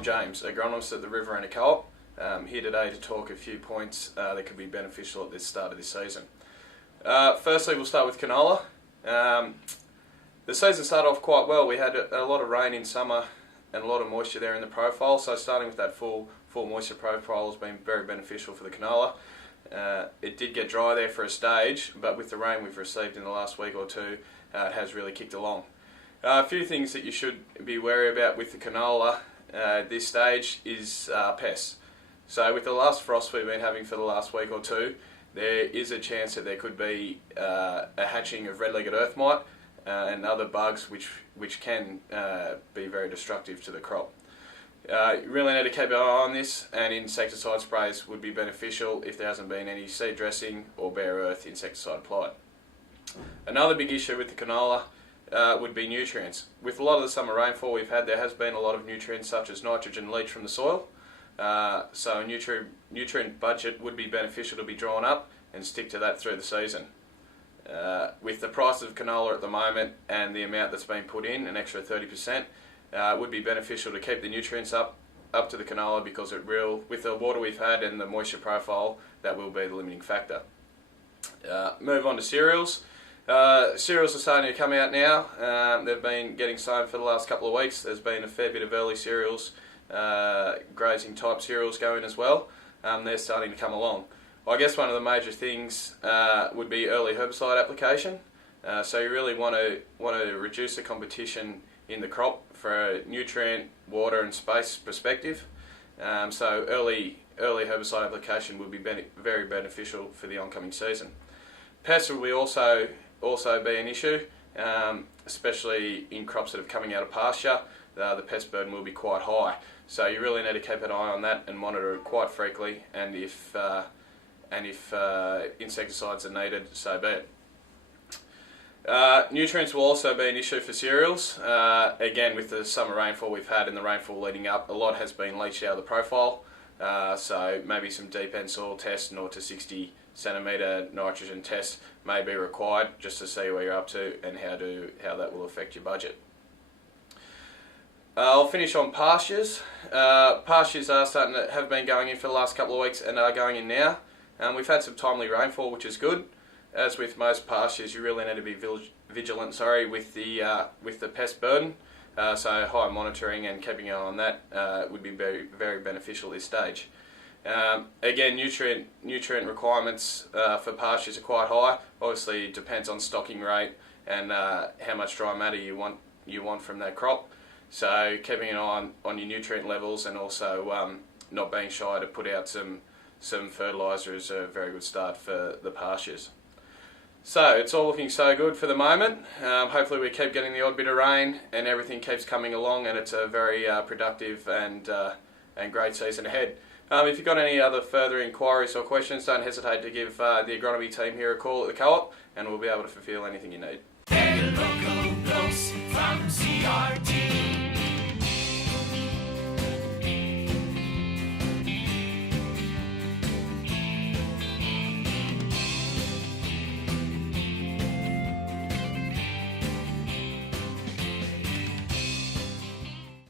I'm James, agronomist at the Riverina Co-op, here today to talk a few points that could be beneficial at this start of this season. Firstly, we'll start with canola. The season started off quite well. We had a lot of rain in summer and a lot of moisture there in the profile, so starting with that full moisture profile has been very beneficial for the canola. It did get dry there for a stage, but with the rain we've received in the last week or two, it has really kicked along. A few things that you should be wary about with the canola at this stage is pests. So with the last frost we've been having for the last week or two, there is a chance that there could be a hatching of red-legged earth mite and other bugs which can be very destructive to the crop. You really need to keep an eye on this, and insecticide sprays would be beneficial if there hasn't been any seed dressing or bare earth insecticide applied. Another big issue with the canola would be nutrients. With a lot of the summer rainfall we've had, there has been a lot of nutrients such as nitrogen leach from the soil. So a nutrient budget would be beneficial to be drawn up and stick to that through the season. With the price of canola at the moment and the amount that's been put in, an extra 30%, it would be beneficial to keep the nutrients up to the canola, because with the water we've had and the moisture profile, that will be the limiting factor. Move on to cereals. Cereals are starting to come out now. They've been getting sown for the last couple of weeks. There's been a fair bit of early cereals, grazing type cereals going as well. They're starting to come along. I guess one of the major things would be early herbicide application. So you really want to reduce the competition in the crop for a nutrient, water and space perspective. So early herbicide application would be very beneficial for the oncoming season. Pests will also be an issue, especially in crops that are coming out of pasture. The pest burden will be quite high, so you really need to keep an eye on that and monitor it quite frequently, and if insecticides are needed, so be it. Nutrients will also be an issue for cereals. Again, with the summer rainfall we've had and the rainfall leading up, a lot has been leached out of the profile, so maybe some deep end soil tests, 0 to 60 centimetre nitrogen test may be required just to see where you're up to and how that will affect your budget. I'll finish on pastures. Pastures have been going in for the last couple of weeks and are going in now. We've had some timely rainfall, which is good. As with most pastures, you really need to be vigilant with the pest burden. So high monitoring and keeping an eye on that would be very, very beneficial at this stage. Again, nutrient requirements for pastures are quite high. Obviously, it depends on stocking rate and how much dry matter you want from that crop. So keeping an eye on your nutrient levels, and also not being shy to put out some fertiliser is a very good start for the pastures. So it's all looking so good for the moment. Hopefully we keep getting the odd bit of rain and everything keeps coming along, and it's a very productive and great season ahead. If you've got any other further inquiries or questions, don't hesitate to give the agronomy team here a call at the Co-op, and we'll be able to fulfil anything you need.